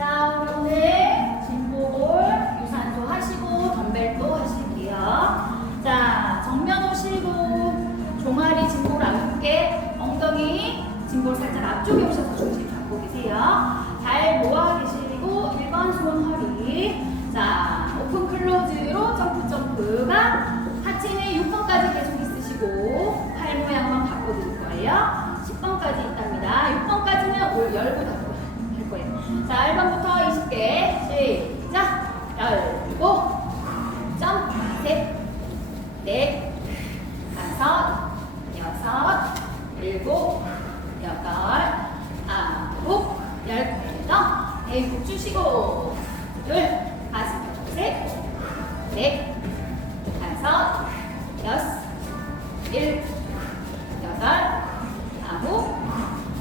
자, 오늘 진복을 유산도 하시고 덤벨도 하실게요. 자, 정면 오시고 종아리 진복을 안게 엉덩이 진복 살짝 앞쪽에 오셔서 중심 잡고 계세요. 그리고 여덟, 아, 아홉, 열, 여덟, 일곱 주시고 둘, 다섯, 셋, 넷, 다섯, 여섯, 일, 여덟, 아홉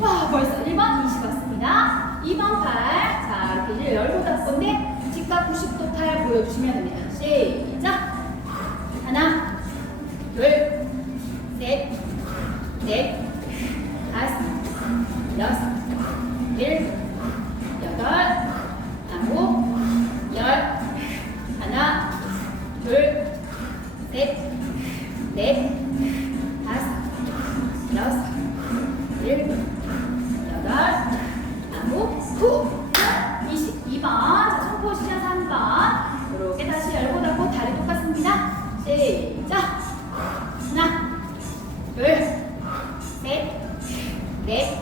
와 벌써 1만 20 왔습니다. 2만 8. 자 이렇게 이제 열고 닦건데 직각 90도 팔 보여주시면 됩니다. 시작. 셋, 넷, 다섯, 여섯, 일곱, 여덟, 아홉, 후, 이십, 이번 자, 손 포지션 3번. 이렇게 다시 열고 닫고 다리 똑같습니다. 시작. 하나, 둘, 셋, 넷,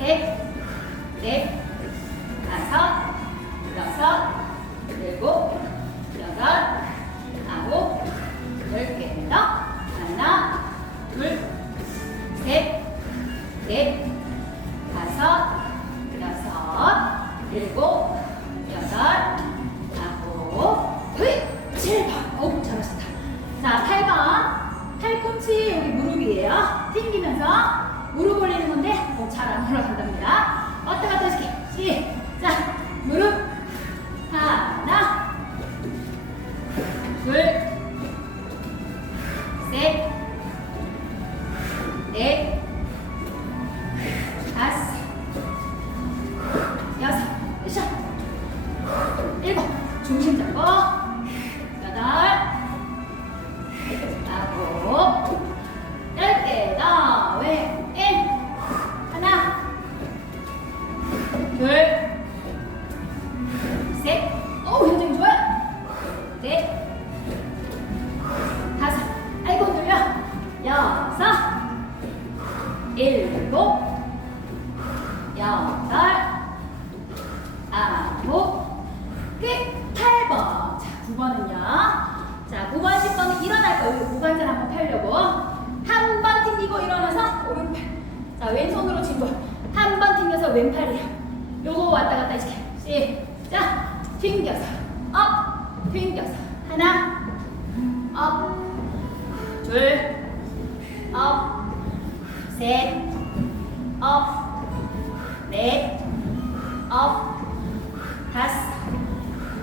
Tip. Tip. 둘, 셋, 오, 현정이 좋아요. 넷, 다섯, 아이고 눌려, 여섯, 일곱, 여덟, 아홉, 끝, 8번. 자, 9번은요. 자, 9번, 10번은 일어날 거예요. 고관절 한번 펴려고. 한 번 튕기고 일어나서 오른팔. 자, 왼손으로 진돌. 한번 튕겨서 왼팔이야. 요거 왔다 갔다 이렇게. 시작. 튕겨서. 업. 튕겨서. 하나. 업. 둘. 업. 셋. 업. 넷. 업. 다섯.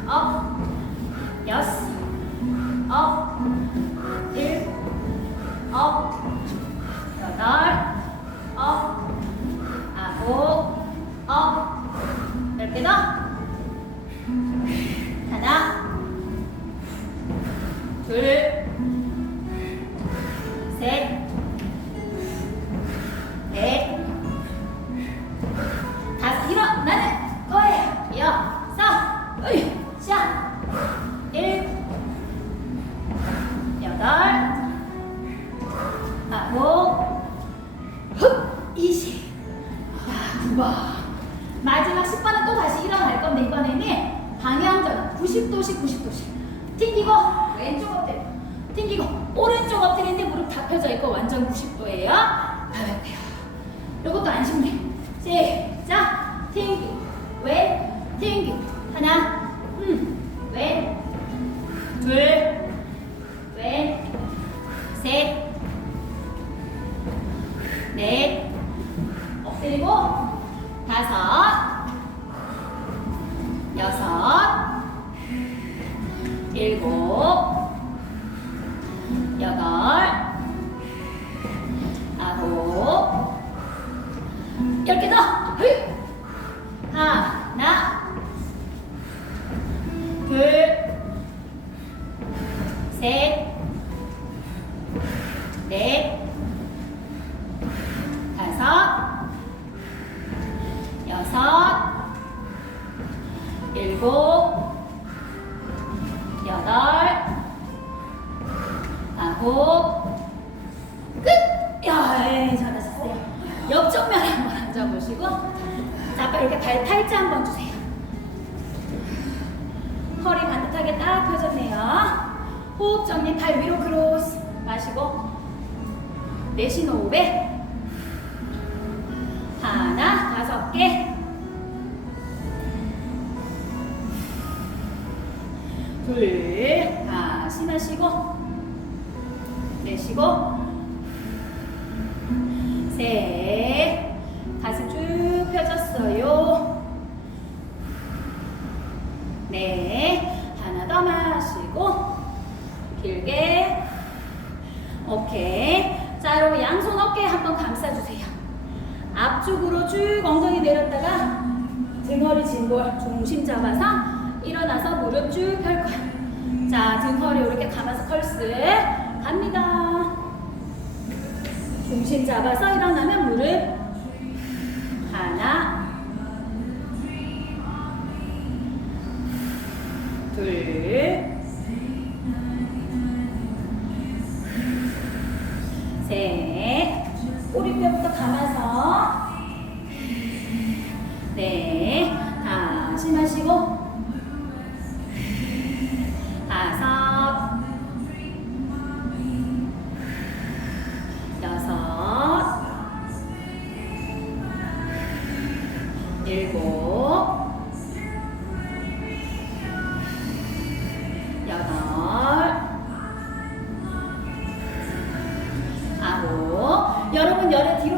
업. 여섯. 업. 일. 업. 여덟. 업. 아홉. 개 있고 완전 90도예요. 가볍게요. 이것도 안 쉽네 시작. 튕기고 왼 튕기고 하나. 음, 음왼 둘 왼 셋 넷. 엎드리고 다섯. 여섯. 일곱 10개 더. 하나, 둘, 셋, 발 팔자 한번 주세요. 허리 반듯하게 딱 펴졌네요. 호흡 정리, 발 위로 크로스 마시고, 내쉬는 호흡에 하나, 다섯 개. 둘, 다시 마시고. 내쉬고. 셋. 가슴 쭉 펴졌어요. 네. 하나 더 마시고. 길게. 오케이. 자, 여러분 양손 어깨 한번 감싸주세요. 앞쪽으로 쭉 엉덩이 내렸다가 등허리 진골 중심 잡아서 일어나서 무릎 쭉 펼 거야. 자, 등허리 이렇게 감아서 컬스 갑니다. 중심 잡아서 일어나면 무릎 네. 다시 마시고. 다섯. 여섯. 일곱. 여러분 열에 뒤로